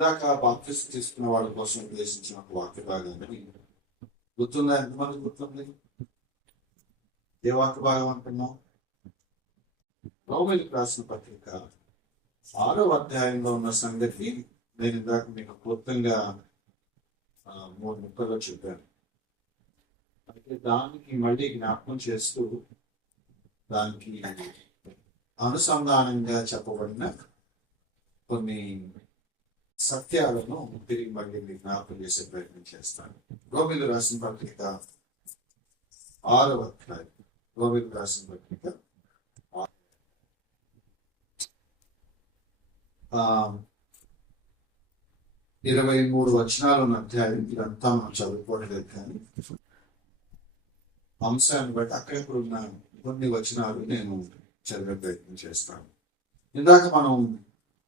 ఇందాక బాప్తిసం తీసుకున్న వాళ్ళ కోసం ఉద్దేశించిన ఒక వాక్య భాగాన్ని గుర్తుందా? ఎంతమంది గుర్తుంది? ఏ వాక్య భాగం అంటున్నాం? రోమీయులకు రాసిన పత్రిక 6వ అధ్యాయంలో ఉన్న సంగతి నేను ఇందాక మీకు క్లుప్తంగా 3 ముక్కల్లో చెప్పాను. అయితే దానికి మళ్ళీ జ్ఞాపకం చేస్తూ దానికి అనుసంధానంగా చెప్పబడిన కొన్ని సత్యాలను తిరిగి మళ్ళీ మీకు జ్ఞాపకం చేసే ప్రయత్నం చేస్తాను. రోమీయులకు రాసిన పత్రిక 6వ అధ్యాయం, రోమీయులకు రాసిన పత్రిక 23 వచనాలు ఉన్న అధ్యాయం. ఇదంతా మనం చదువుకోవట్లేదు, కానీ అంశాన్ని బట్టి అక్కడ ఉన్న కొన్ని వచనాలు నేను చదివే ప్రయత్నం చేస్తాను. ఇందాక మనం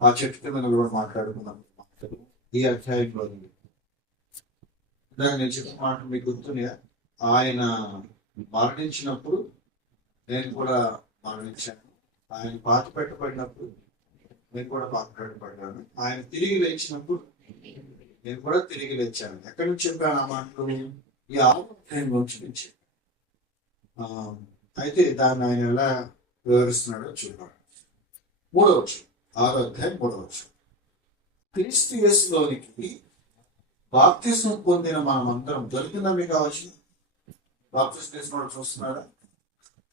ఆ చెట్టు కింద కూడా మాట్లాడుకున్నాం. ఈ అధ్యాయంలో ఇందాక నేను చెప్పిన మాట మీకు గుర్తున్నాయా? ఆయన మరణించినప్పుడు నేను కూడా మరణించాను, ఆయన పాత పెట్టబడినప్పుడు నేను కూడా పాత పెట్టబడ్డాను, ఆయన తిరిగి లేచినప్పుడు నేను కూడా తిరిగి లేచాను. ఎక్కడి నుంచి చెప్పాను ఆ మాటలు? ఈ 6వ అధ్యాయం నుంచి. అయితే దాన్ని ఆయన ఎలా వివరిస్తున్నాడో చూడాలి. 3వ వచనం, 6వ అధ్యాయం 3వ వచనం. క్రీస్తు యేసులోనికి బాప్తిసం పొందిన మనమందరం. దొరికిందా మీకు కావచ్చు? బాప్తిసం తీసుకున్నాడు చూస్తున్నాడా?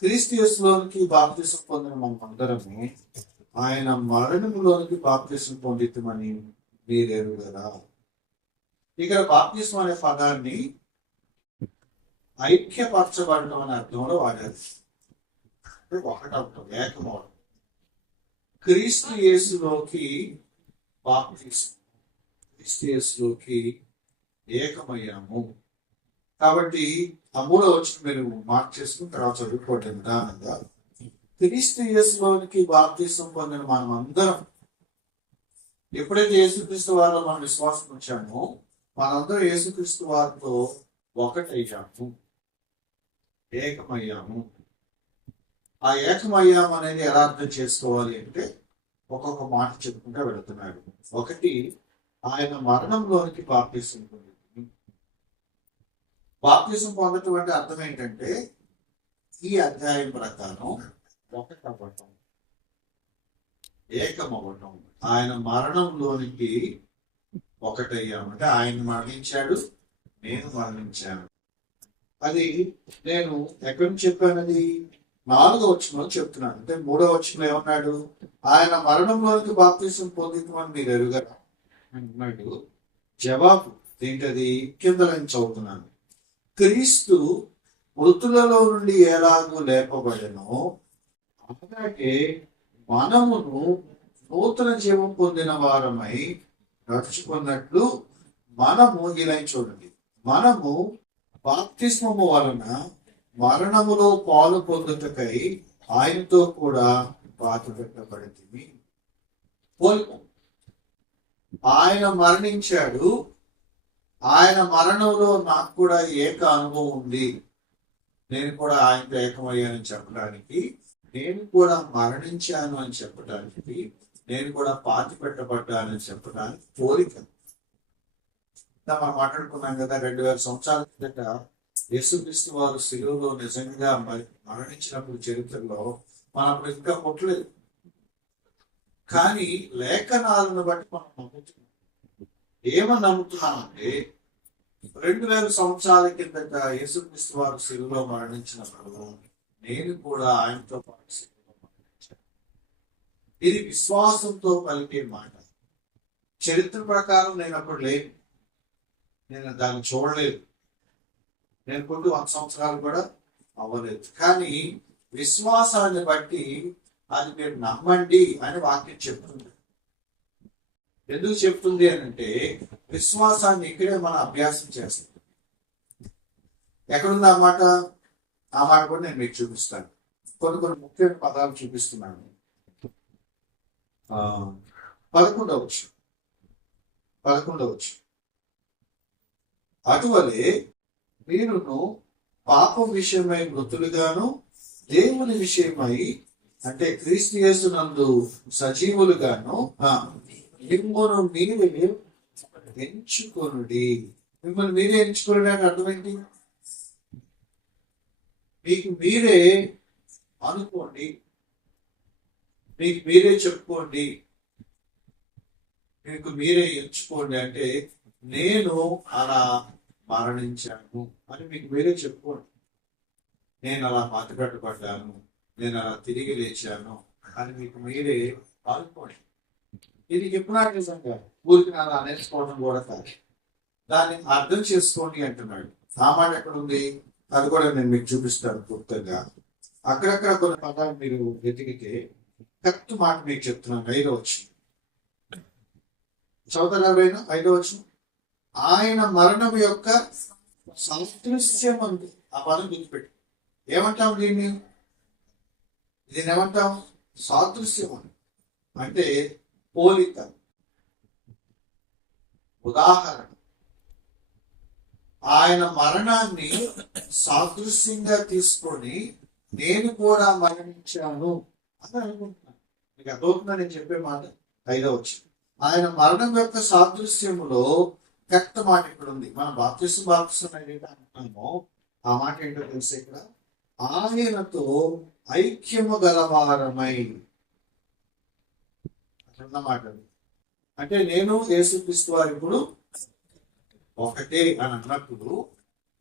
క్రీస్తు యేసులోనికి బాప్తిసం పొందిన మనమందరము ఆయన మరణంలోనికి బాప్తిసం పొందితమని మీరేరు కదా. ఇక్కడ బాప్తిసం అనే పదాన్ని ఐక్యపరచబడటం అనే అర్థంలో వాడారు. ఒకటవటం, ఏకమవడం. క్రీస్తు యేసులోకి బాప్తిసం, క్రీస్తు యేసులోకి ఏకమయ్యాము. కాబట్టి ఆ 3వ వచనం మీరు మార్క్ చేసుకుని తర్వాత చదువుకోవటం నిదానంగా. క్రీస్తు యేసులోనికి బాప్తిసం పొందిన మనం అందరం ఎప్పుడైతే యేసుక్రీస్తు వారిలో మనం విశ్వాసం ఉంచామో మనందరం యేసుక్రీస్తు వారితో ఒకటయ్యాము, ఏకమయ్యాము. ఆ ఏకమయ్యాము అనేది ఎలా అర్థం చేసుకోవాలి అంటే ఒక్కొక్క మాట చెప్పుకుంటూ వెళుతున్నాడు. ఒకటి, ఆయన మరణంలోనికి బాప్తిసం పొందింది. బాప్తిసం పొందటం అంటే అర్థం ఏంటంటే ఈ అధ్యాయం ప్రకారం ఒకటవ్వటం, ఏకమవ్వటం. ఆయన మరణంలోనికి ఒకటయ్యాము అంటే ఆయన మరణించాడు, నేను మరణించాను. అది నేను ఎక్కడి నుంచి చెప్పానది? 4వ వచనంలో చెప్తున్నాను. అంటే 3వ వచనంలో ఏమన్నాడు? ఆయన మరణంలోనికి బాప్తిసం పొందితమని మీరు ఎరుగరా అన్నాడు. జవాబు ఏంటది? కింద నేను చదువుతున్నాను. క్రీస్తు మృతులలో నుండి ఎలాగూ లేపబడెనో అలాగే మనమును నూతన జీవం పొందిన వారమై నడుచుకున్నట్లు మనము, ఇలా చూడండి, మనము బాప్తిస్మము వలన మరణములో పాలు పొందుటకై ఆయనతో కూడా పాత పెట్టబడింది. ఆయన మరణించాడు, ఆయన మరణంలో నాకు కూడా ఏక అనుభవం ఉంది, నేను కూడా ఆయనతో ఏకమయ్యానని చెప్పడానికి, నేను కూడా మరణించాను అని చెప్పడానికి, నేను కూడా పాతి పెట్టబడ్డానని చెప్పడానికి కోరిక. మనం మాట్లాడుకున్నాం కదా 2000 సంవత్సరాల కిందట యేసుక్రీస్తు వారు శిలువలో నిజంగా మరణించినప్పుడు చరిత్రలో మనం అప్పుడు ఇంకా పుట్టలేదు, కానీ లేఖనాలను బట్టి మనం నమ్ముతున్నాం. ఏమని నమ్ముతున్నామంటే 2000 సంవత్సరాల కిందట యేసుక్రీస్తు వారు శిలువలో మరణించినప్పుడు నేను కూడా ఆయనతో పాటు శిలువలో మరణించాను. ఇది విశ్వాసంతో పలికే మాట. చరిత్ర ప్రకారం నేను అప్పుడు లేను, నేను దాన్ని చూడలేదు, నేను పుట్టి 100 సంవత్సరాలు కూడా అవ్వలేదు. కానీ విశ్వాసాన్ని బట్టి అది మీరు నమ్మండి అని వాక్యం చెప్తుంది. ఎందుకు చెప్తుంది అని అంటే విశ్వాసాన్ని ఇక్కడే మనం అభ్యాసం చేస్తాం. ఎక్కడుంది ఆ మాట? ఆ మాట కూడా నేను మీకు చూపిస్తాను. కొన్ని ముఖ్యమైన పదాలు చూపిస్తున్నాను. 11వ వచనం. అటువలే మీరును పాపం విషయమై మృతులుగాను దేవుని విషయమై అంటే క్రీస్తు యేసునందు సజీవులుగాను మిమ్మును మీరే ఎంచుకొనుడి. మిమ్మల్ని మీరే ఎంచుకోండి అని అర్థం ఏంటి? మీకు మీరే అనుకోండి, మీకు మీరే చెప్పుకోండి, మీకు మీరే ఎంచుకోండి. అంటే నేను అలా మరణించాను అని మీకు మీరే చెప్పుకోండి. నేను అలా పాతిపెట్టబడ్డాను, నేను అలా తిరిగి లేచాను అని మీకు మీరే అనుకోండి. ఇది హిప్నాటిజంగా ఊరికి నాన్న అనేసుకోవడం కూడా కాదు. దాన్ని అర్థం చేసుకోండి అంటున్నాడు. ఆ మాట ఎక్కడ ఉంది? అది కూడా నేను మీకు చూపిస్తాను క్లుప్తంగా. అక్కడక్కడ కొన్ని పదాలు మీరు వెతికితే కరెక్ట్ మాట మీకు చెప్తున్నాను. 5వ వచనం చదువుతారు ఎవరైనా? 5వ వచనం, ఆయన మరణం యొక్క సాదృశ్యం ఉంది. ఆ పదం గుర్తుపెట్టి ఏమంటాం దీన్ని ఏమంటాం? సాదృశ్యం అని అంటే పోలిక, ఉదాహరణ. ఆయన మరణాన్ని సాదృశ్యంగా తీసుకొని నేను కూడా మరణించాను అని అనుకుంటున్నాను. మీకు అర్థమవుతుందా నేను చెప్పే మాట? 5వ వచనం, ఆయన మరణం యొక్క సాదృశ్యములో కరెక్ట్ మాట ఇక్కడ ఉంది. మనం బాప్తిసం ఏదైతే అంటున్నామో ఆ మాట ఏంటో తెలుసు. ఇక్కడ ఆయనతో ఐక్యము గలవారమై అన్నమాట. అంటే నేను యేసుక్రీస్తు వారు ఇప్పుడు ఒకటే అని అన్నప్పుడు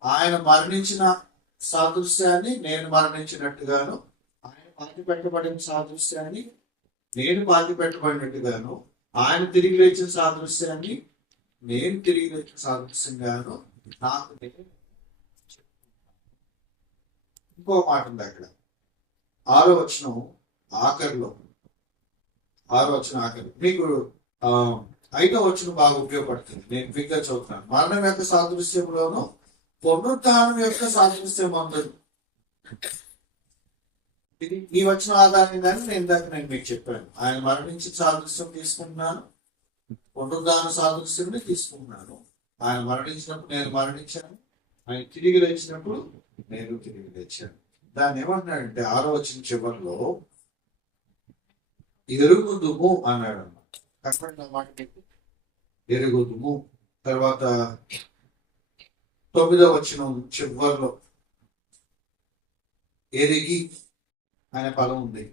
ఆయన మరణించిన సాదృశ్యాన్ని నేను మరణించినట్టుగాను, ఆయన పాతి పెట్టబడిన సాదృశ్యాన్ని నేను పాతి పెట్టబడినట్టుగాను, ఆయన తిరిగి లేచిన సాదృశ్యాన్ని నేను తిరిగి లేచిన సాదృశ్యంగాను నాకు ఇంకో మాట ఉంది అక్కడ 6వ వచనం ఆఖరిలో. 6వ వచనం ఆఖరి మీకు 5వ వచనం బాగా ఉపయోగపడుతుంది. నేను క్విక్గా చదువుతున్నాను. మరణం యొక్క సాదృశ్యంలోను పునరుత్థానం యొక్క సాదృశ్యం అందరు. ఇది ఈ వచ్చిన ఆధారంగానే నేను మీకు చెప్పాను. ఆయన మరణించిన సాదృశ్యం తీసుకుంటున్నాను, పునరుద్ధాన సాదృశ్యం తీసుకుంటున్నాను. ఆయన మరణించినప్పుడు నేను మరణించాను, ఆయన తిరిగి లేచినప్పుడు నేను తిరిగి లేచాను. దాన్ని ఏమంటున్నాడంటే 6వ వచనం చివరిలో ఎరుగుదుము అన్నాడు అన్నమాట. కష్టపడిన మాట ఎరుగుదుము. తర్వాత 9వ వచనం చివరిలో ఎరిగి అనే పదం ఉంది.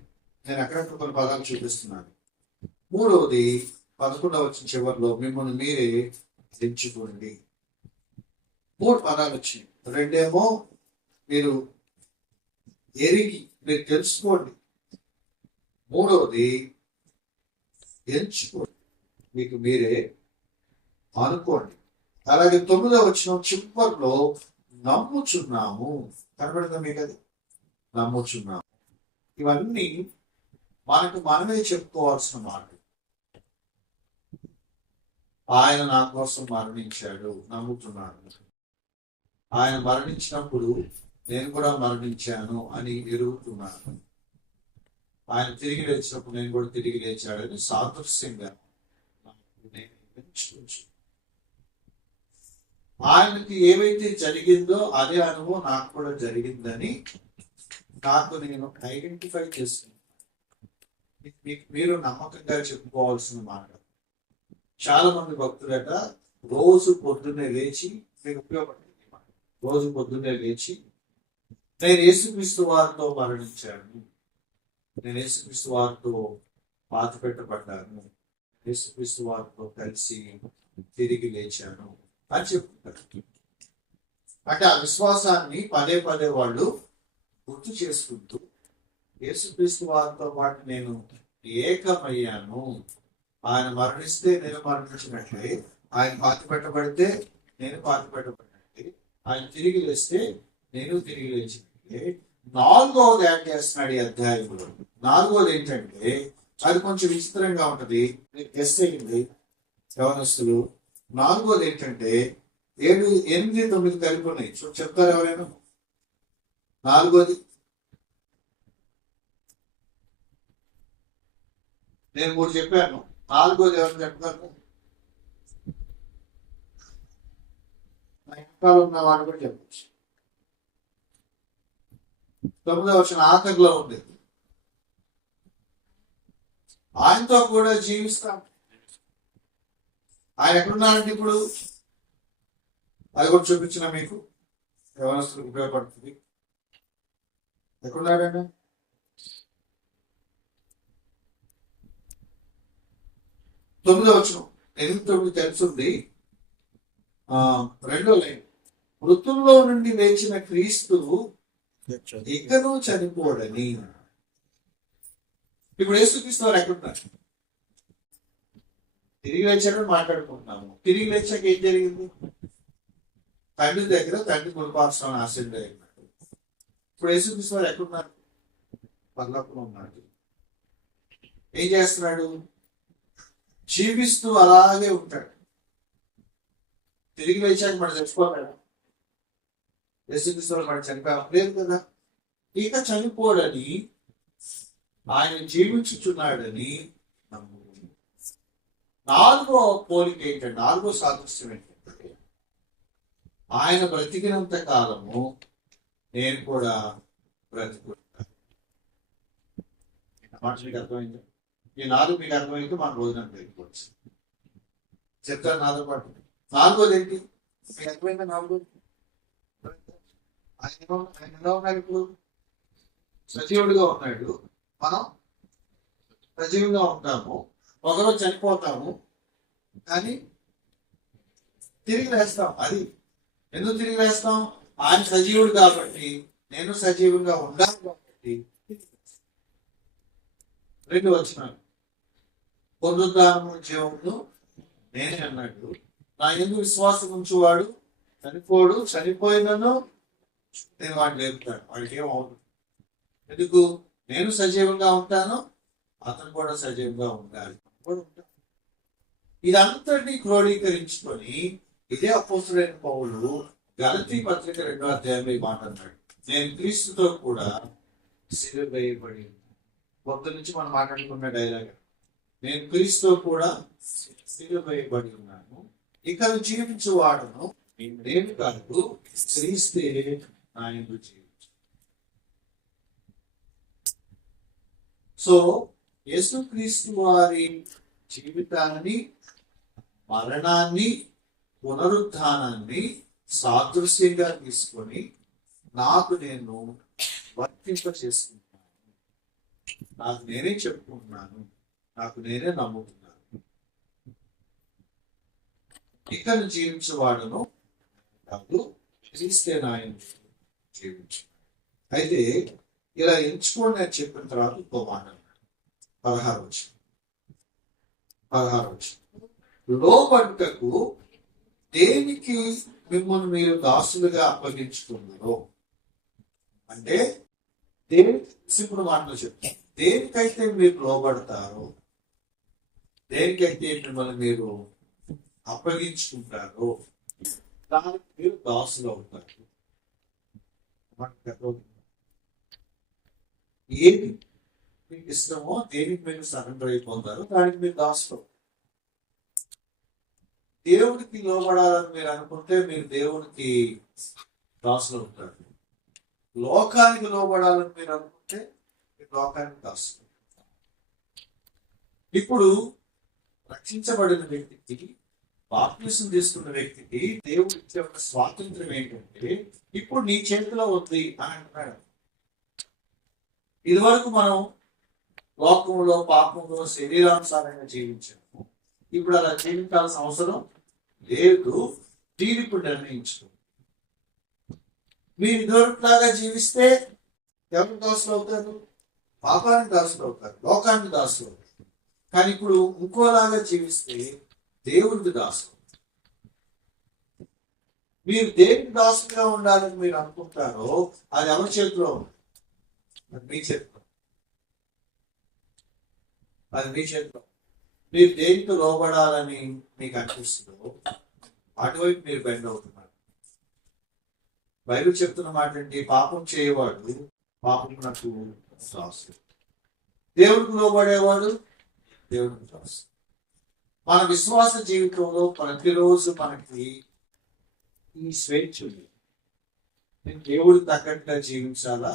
నేను అక్కడక్కడ కొన్ని పదాలు చూపిస్తున్నాను. 3వది 11వ వచనం చివరిలో మిమ్మల్ని మీరే ఎంచుకోండి. 3 పదాలు వచ్చినాయి. 2 మీరు ఎరిగి మీరు తెలుసుకోండి, 3వది ఎంచుకోండి, మీకు మీరే అనుకోండి. అలాగే 9వ వచనం చివరిలో నమ్ముచున్నాము. కనబడుతుందా మీకు? అది నమ్ముచున్నాము. ఇవన్నీ మనకు మనమే చెప్పుకోవాల్సిన మాట. ఆయన నా కోసం మరణించాడు, నమ్ముతున్నాను. ఆయన మరణించినప్పుడు నేను కూడా మరణించాను అని ఎరుగుతున్నాను. ఆయన తిరిగి లేచినప్పుడు నేను కూడా తిరిగి లేచాడని సాదృశ్యంగా నేను ఎంచుకోవచ్చు. ఆయనకి ఏవైతే జరిగిందో అదే అనుభవం నాకు కూడా జరిగిందని నాకు నేను ఐడెంటిఫై చేస్తున్నాను. మీరు నమ్మకంగా చెప్పుకోవాల్సిన మాట. చాలా మంది భక్తులట రోజు పొద్దున్నే లేచి, మీకు ఉపయోగపడుతుంది, రోజు పొద్దున్నే లేచి నేను యేసుక్రీస్తు వారితో మరణించాను, నేను యేసుక్రీస్తు వారితో పాతి పెట్టబడ్డాను, యేసుక్రీస్తు వారితో కలిసి తిరిగి లేచాను అని చెప్తున్నారు. అంటే ఆ విశ్వాసాన్ని పదే పదే వాళ్ళు గుర్తు చేసుకుంటూ యేసుక్రీస్తు వారితో పాటు నేను ఏకమయ్యాను, ఆయన మరణిస్తే నేను మరణించినట్లే, ఆయన పాతి పెట్టబడితే నేను పాతి పెట్టబడినట్లే, ఆయన తిరిగి లేస్తే నేను తిరిగి లేచినట్లే. 4వది యాడ్ చేస్తున్నాడు ఈ అధ్యాయంలో. 4వది ఏంటంటే అది కొంచెం విచిత్రంగా ఉంటది, మీరు గెస్ అయ్యింది యవనస్తులు. 4వది ఏంటంటే 7, 8, 9 కలిపి ఉన్నాయి. చెప్తారు ఎవరైనా? 4వది నేను 3 చెప్పాను. 4వది ఎవరు చెప్తారు? నా వెనకాల ఉన్న వాడు కూడా చెప్పచ్చు. 9వ వచనం ఆఖరిలో ఉంది, ఆయనతో కూడా జీవిస్తాం. ఆయన ఎక్కడున్నారంటే ఇప్పుడు అది కూడా చూపించిన మీకు యవనస్తులకు ఉపయోగపడుతుంది. ఎక్కడున్నారండి? 9వ వచనం, 8-9 తెలుసుంది. 2వ లైన్, మృతుల్లో నుండి లేచిన క్రీస్తు ఇకను చనిపోడని. ఇప్పుడు యేసుక్రీస్తు వారు ఎక్కడున్నారు? తిరిగి లేచాడని మాట్లాడుకుంటున్నాము. తిరిగి లేచాక ఏం జరిగింది? తండ్రి దగ్గర తండ్రి కులపార్శ్వం ఆశీర్వాదం అయినాడు. ఇప్పుడు యేసుక్రీస్తు వారు ఎక్కడున్నారు? పరలోకంలో ఉన్నాడు. ఏం చేస్తున్నాడు? జీవిస్తూ అలాగే ఉంటాడు. తిరిగి లేచాక మనం చచ్చిపోతాడు. యేసుక్రీస్తు వారు మనం చనిపోయాం లేదు కదా. ఇక చనిపోడని, ఆయన జీవించుచున్నాడని నమ్ము. 4వ పోలిక ఏంటంటే, 4వ సాదృశ్యం ఏంటంటే, ఆయన బ్రతికినంత కాలము నేను కూడా బ్రతుకుంటాను. మాట మీకు అర్థమైంది? ఈ 4 మీకు అర్థమైంది, మన రోజున పెట్టుకోవచ్చు. చెప్తాను నాతో పాటు. 4వది ఏంటి మీకు అర్థమైందా? 4వది ఆయన ఎలా ఉన్నాడు? ఇప్పుడు సజీవుడిగా ఉన్నాడు. మనం సజీవంగా ఉంటాము. ఒకరోజు చనిపోతాము, కానీ తిరిగి లేస్తాం. అది ఎందుకు తిరిగి లేస్తాం? ఆయన సజీవుడు కాబట్టి, నేను సజీవంగా ఉండాలి కాబట్టి. 2 వచనాలు, పునరుద్ధానము జీవమును నేనే అన్నాడు. నా యందు విశ్వాసం ఉంచువాడు చనిపోడు, చనిపోయినను నేను వాడిని లేపుతాడు. వాడికి ఏమవుతుంది? ఎందుకు? నేను సజీవంగా ఉంటాను, అతను కూడా సజీవంగా ఉండాలి. ఇదంతటినీ క్రోడీకరించుకొని ఇదే అపోస్తులైన పౌలు గలతీ పత్రిక 2వ అధ్యాయంలో ఈ మాట అన్నాడు, నేను క్రీస్తుతో కూడా సిలువ వేయబడి. కొత్త నుంచి మనం మాట్లాడుకున్న డైలాగ్, నేను క్రీస్తుతో కూడా సిలువ వేయబడి ఉన్నాను, ఇక జీవించువాడను నేను కాదు, క్రీస్తే నా యందు జీవించు. సో యేసుక్రీస్తు వారి జీవితాన్ని, మరణాన్ని, పునరుద్ధానాన్ని సాదృశ్యంగా తీసుకొని నాకు నేను వర్తింప చేసుకుంటున్నాను. నాకు నేనే చెప్పుకుంటున్నాను, నాకు నేనే నమ్ముతున్నాను. ఇక్కడ జీవించేవాడును కాదు, క్రీస్తే నా యందు జీవించు. అయితే ఇలా ఎంచుకోండి అని చెప్పిన తర్వాత ఇంకో మాట 16 లోబడుటకు దేనికి మిమ్మల్ని మీరు దాసులుగా అప్పగించుకున్నారో, అంటే దేనికి, సింపుల్ మాటలు చెప్తారు, దేనికైతే మీరు లోబడతారో, దేనికైతే మిమ్మల్ని మీరు అప్పగించుకుంటారో దానికి మీరు దాసులు అవుతారు. ఏది మీకు ఇష్టమో, దేనికి మీరు సరెండర్ అయిపోతారో దానికి మీరు దాసులు. దేవుడికి లోబడాలని మీరు అనుకుంటే మీరు దేవునికి దాసులు అవుతారు. లోకానికి లోబడాలని మీరు అనుకుంటే మీరు లోకానికి దాసులు. ఇప్పుడు రక్షించబడిన వ్యక్తికి, బాప్తిసం తీసుకున్న వ్యక్తికి దేవుడు ఇచ్చే ఒక స్వాతంత్రం ఏంటంటే, ఇప్పుడు నీ చేతిలో ఉంది అని అంటున్నాడు. ఇదివరకు మనం లోకంలో, పాపంలో, శరీరానుసారంగా జీవించాము. ఇప్పుడు అలా జీవించాల్సిన అవసరం లేదు. దీని ఇప్పుడు నిర్ణయించుకో. మీరు ఇదివరకులాగా జీవిస్తే ఎవరికి దాసులు అవుతారు? పాపానికి దాసులు అవుతారు, లోకానికి దాసులు అవుతారు. కానీ ఇప్పుడు ఇంకోలాగా జీవిస్తే దేవుడికి దాసులు. మీరు దేనికి దాసులుగా ఉండాలని మీరు అనుకుంటారో అది ఎవరి చేతిలో ఉంది? అది మీ చేతిలో. అది మీ చేతిలో. మీరు దేనికి లోబడాలని మీకు అనిపిస్తుందో అటువైపు మీరు బెండ్ అవుతున్నారు. బైబిల్ చెప్తున్న మాట ఏంటి? పాపం చేయవాడు పాపం నాకు దాసు, దేవుడికి లోబడేవాడు దేవుడికి దాసు. మన విశ్వాస జీవితంలో ప్రతిరోజు మనకి ఈ స్వేచ్ఛ ఉంది. నేను దేవుడికి తగ్గట్టుగా జీవించాలా,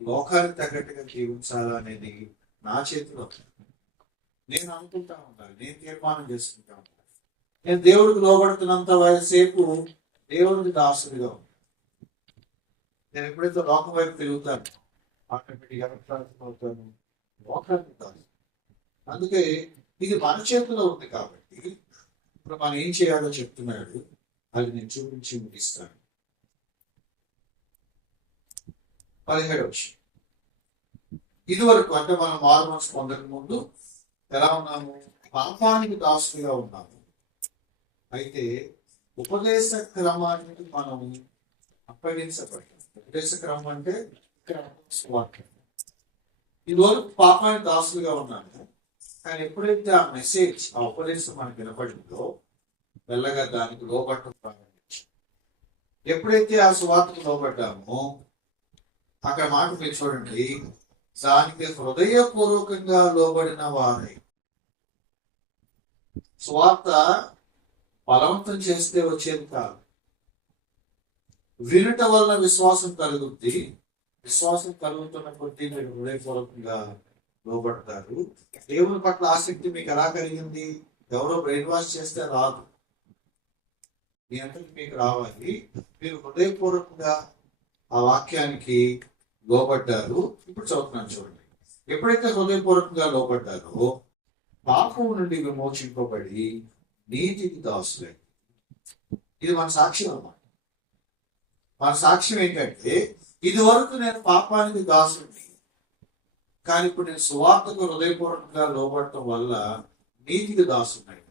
లోకానికి తగ్గట్టుగా జీవించాలా అనేది నా చేతిలో. నేను అనుకుంటా ఉంటాను, నేను తీర్మానం చేసుకుంటా ఉంటాను. నేను దేవుడికి లోబడుతున్నంత సేపు దేవుడికి దాసుడిగా ఉంటాను. నేను ఎప్పుడైతే లోకం వైపు తిరుగుతాను ఆటోమేటిక్గా అవుతాను, లోకానికి దాసు. అందుకే ఇది మన చేతిలో ఉంది కాబట్టి ఇప్పుడు మనం ఏం చేయాలో చెప్తున్నాడు, అది నేను చూపించి ముగిస్తాను. 17 ఇదివరకు అంటే మనం మారుమనసు పొందక ముందు ఎలా ఉన్నాము? పాపానికి దాసులుగా ఉన్నాము. అయితే ఉపదేశ క్రమానికి మనం అప్పగించబడ్డాం. ఉపదేశ క్రమం అంటే వాక్యం. ఇదివరకు పాపానికి దాసులుగా ఉన్నాము, కానీ ఎప్పుడైతే ఆ మెసేజ్, ఆ ఉపదేశం మనకు వినపడిందో వెళ్ళగా దానికి లోబట్టం ప్రారంభించాం. ఎప్పుడైతే ఆ సువార్తకు లోబడ్డామో అక్కడ మాట మీరు చూడండి, దానికి హృదయపూర్వకంగా లోబడిన వారై. సువార్త బలవంతం చేస్తే వచ్చేది కాదు. వినుట వలన విశ్వాసం కలుగుద్ది. విశ్వాసం కలుగుతున్న కొద్దీ మీరు హృదయపూర్వకంగా లోబడతారు. దేవుని పట్ల ఆసక్తి మీకు ఎలా కలిగింది? ఎవరో బ్రెయిన్ వాష్ చేస్తే రాదు, మీ అంతటి మీకు రావాలి. మీరు హృదయపూర్వకంగా ఆ వాక్యానికి లోబడ్డారు. ఇప్పుడు చదువుతున్నాను చూడండి. ఎప్పుడైతే హృదయపూర్వకంగా లోబడ్డారో పాపం నుండి విమోచింపబడి నీతికి దాసులై. ఇది మన సాక్ష్యం అన్నమాట. మన సాక్ష్యం ఏంటంటే, ఇది వరకు నేను పాపానికి దాసుడిని, కానీ ఇప్పుడు నేను సువార్తకు హృదయపూర్వకంగా లోబడటం వల్ల నీతికి దాసున్నాయి.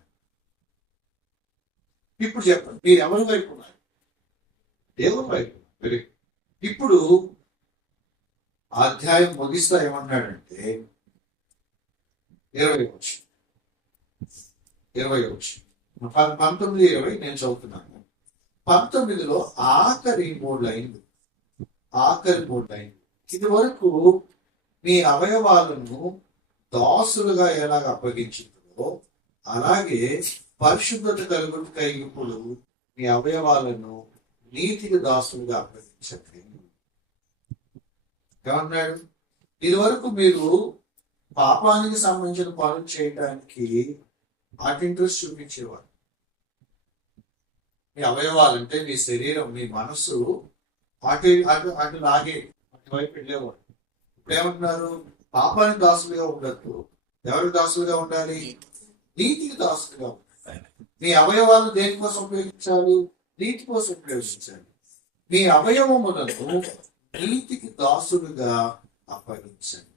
ఇప్పుడు చెప్పండి, మీరు ఎవరి వైపు ఉన్నారు? దేవుని వైపు. ఇప్పుడు అధ్యాయం ముగిస్తా ఏమన్నాడంటే 20 19, 20 నేను చదువుతున్నాను. 19లో ఆఖరి 3 లైన్లు. ఇది వరకు మీ అవయవాలను దాసులుగా ఎలాగ అప్పగించిందో అలాగే పరిశుద్ధత కలుగుటకై ఇప్పుడు మీ అవయవాలను నీతికి దాసులుగా అప్పగించండి. ఏమన్నాడు? ఇది వరకు మీరు పాపానికి సంబంధించిన పనులు చేయడానికి అటు ఇంట్రెస్ట్ చూపించేవారు. మీ అవయవాలంటే మీ శరీరం, మీ మనసు అటు అటు అటు లాగే అటువైపు వెళ్ళేవాడు. ఇప్పుడు ఏమంటున్నారు? పాపానికి దాసులుగా ఉండద్దు. ఎవరికి దాసులుగా ఉండాలి? నీతికి దాసులుగా ఉండాలి. మీ అవయవాలను దేనికోసం ఉపయోగించాలి? నీతి కోసం ఉపయోగించాలి. మీ అవయవములను నీతికి దాసులుగా అప్పగించండి.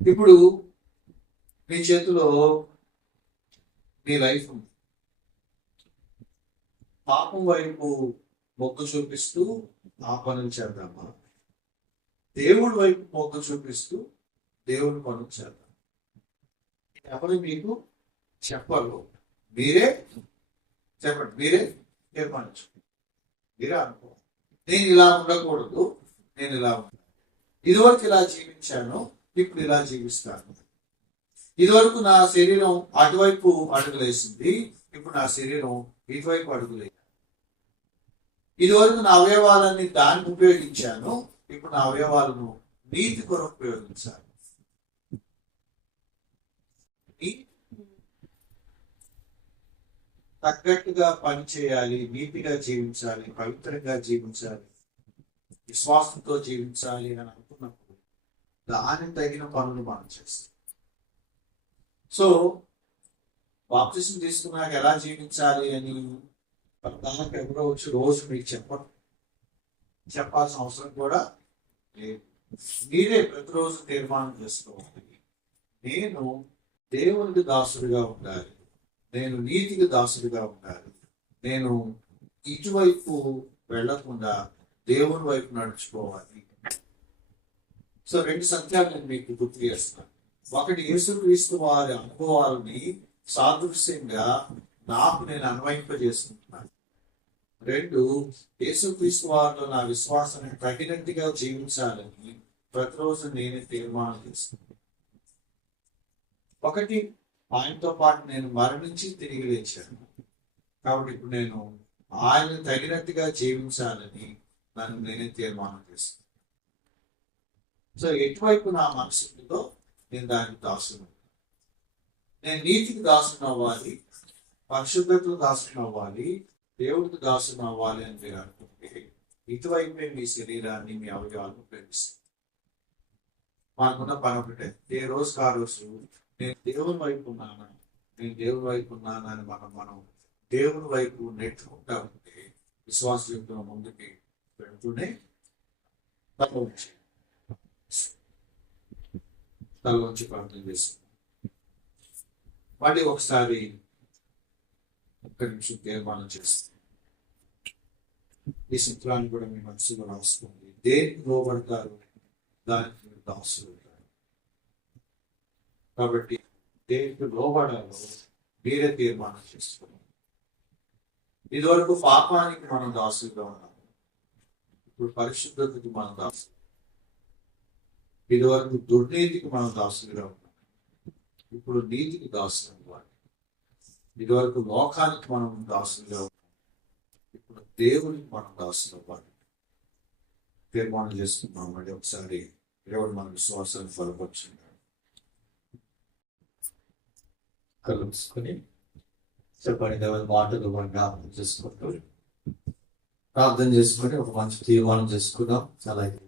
ఇప్పుడు మీ చేతిలో మీ లైఫ్ ఉంది. పాపం వైపు మొగ్గు చూపిస్తూ ఆ పనులు చేద్దామా? దేవుడి వైపు మొగ్గు చూపిస్తూ దేవుడి పనులు చేద్దాం. ఎవరు మీకు చెప్పరు, మీరే చెప్పండి, మీరే తీర్మానించు. మీరే అనుకో, నేను ఇలా ఉండకూడదు, నేను ఇలా ఉంటాను. ఇదివరకు ఇలా జీవించాను, ఇప్పుడు ఇలా జీవిస్తాను. ఇదివరకు నా శరీరం అటువైపు అడుగులేసింది, ఇప్పుడు నా శరీరం ఇటువైపు అడుగులేదు. ఇదివరకు నా అవయవాలన్నీ దానికి ఉపయోగించాను, ఇప్పుడు నా అవయవాలను నీతి కొరకు ఉపయోగించాలి. తగ్గట్టుగా పని చేయాలి, నీతిగా జీవించాలి, పవిత్రంగా జీవించాలి, విశ్వాసంతో జీవించాలి అని అనుకున్నప్పుడు దానికి తగిన పనులు మనం చేస్తాం. సో బాప్తిసం తీసుకున్నాక ఎలా జీవించాలి అని దానికి ఎవరో వచ్చి రోజు మీకు చెప్పాల్సిన అవసరం కూడా లేదు. మీరే ప్రతిరోజు తీర్మానం చేసుకోవాలి. నేను దేవునికి దాసుడిగా ఉండాలి, నేను నీతికి దాసుడిగా ఉండాలి, నేను ఇటువైపు వెళ్లకుండా దేవుని వైపు నడుచుకోవాలి. సో 2 సత్యాలు నేను మీకు గుర్తు చేస్తున్నాను. ఒకటి, యేసుక్రీస్తు వారి అనుభవాలని సాదృశ్యంగా నాకు నేను అన్వయింపజేసుకుంటున్నాను. 2, యేసుక్రీస్తు వారిలో నా విశ్వాసాన్ని తగినట్టుగా జీవించాలని ప్రతిరోజు నేను తీర్మానం చేస్తున్నాను. ఒకటి, ఆయనతో పాటు నేను మరణించి తిరిగి లేచాను, కాబట్టి ఇప్పుడు నేను ఆయన తగినట్టుగా జీవించాలని నన్ను నేనే తీర్మానం చేస్తాను. సో ఎటువైపు నా మనసు ఉందో నేను దానికి దాసును. నేను నీతికి దాసును అవ్వాలి, పరిశుద్ధతకు దాసును అవ్వాలి, దేవుడికి దాసును అవ్వాలి అని మీరు అనుకుంటే ఇటువైపే మీ శరీరాన్ని, మీ అవయవాలను ప్రేమిస్తారు. మనకున్న పని ఒకటే, ఏ రోజుకి ఆ రోజు నేను దేవుని వైపు ఉన్నాను, నేను దేవుని వైపు ఉన్నాను అని మనం దేవుని వైపు నెట్టుకుంటా ఉంటే విశ్వాస జీవితంలో ముందుకి వెళ్తూనే తలవంచి ప్రార్థన చేస్తుంది. మళ్ళీ ఒకసారి ఒక్క నిమిషం తీర్మానం చేస్తుంది. ఈ సూత్రాన్ని కూడా మీ మనసులో రాసుకోండి. దేనికి లోబడతారు, దానికి మీరు దాసులు ఉంటారు. కాబట్టి దేనికి లోబడాలో మీరే తీర్మానం చేసుకోండి. ఇదివరకు పాపానికి మనం దాసులుగా ఉన్నాము, ఇప్పుడు పరిశుద్ధతకి మనం దాసులు. ఇదివరకు దుర్నీతికి మనం దాసులుగా ఉన్నాం, ఇప్పుడు నీతికి దాసులు అవ్వాలి. ఇదివరకు లోకానికి మనం దాసులుగా ఉన్నాం, ఇప్పుడు దేవునికి మనం దాసులు అవ్వాలి. తీర్మానం చేస్తున్నాం. మళ్ళీ ఒకసారి దేవుడు మన విశ్వాసాన్ని బలపరుచున్నాడు. కలుసుకొని చెప్పండి, దేవుని మాటలు మనం జ్ఞాపకం చేసుకుంటూ ప్రార్థన చేసుకొని ఒక మంచి తీర్మానం చేసుకుందాం. అలాగే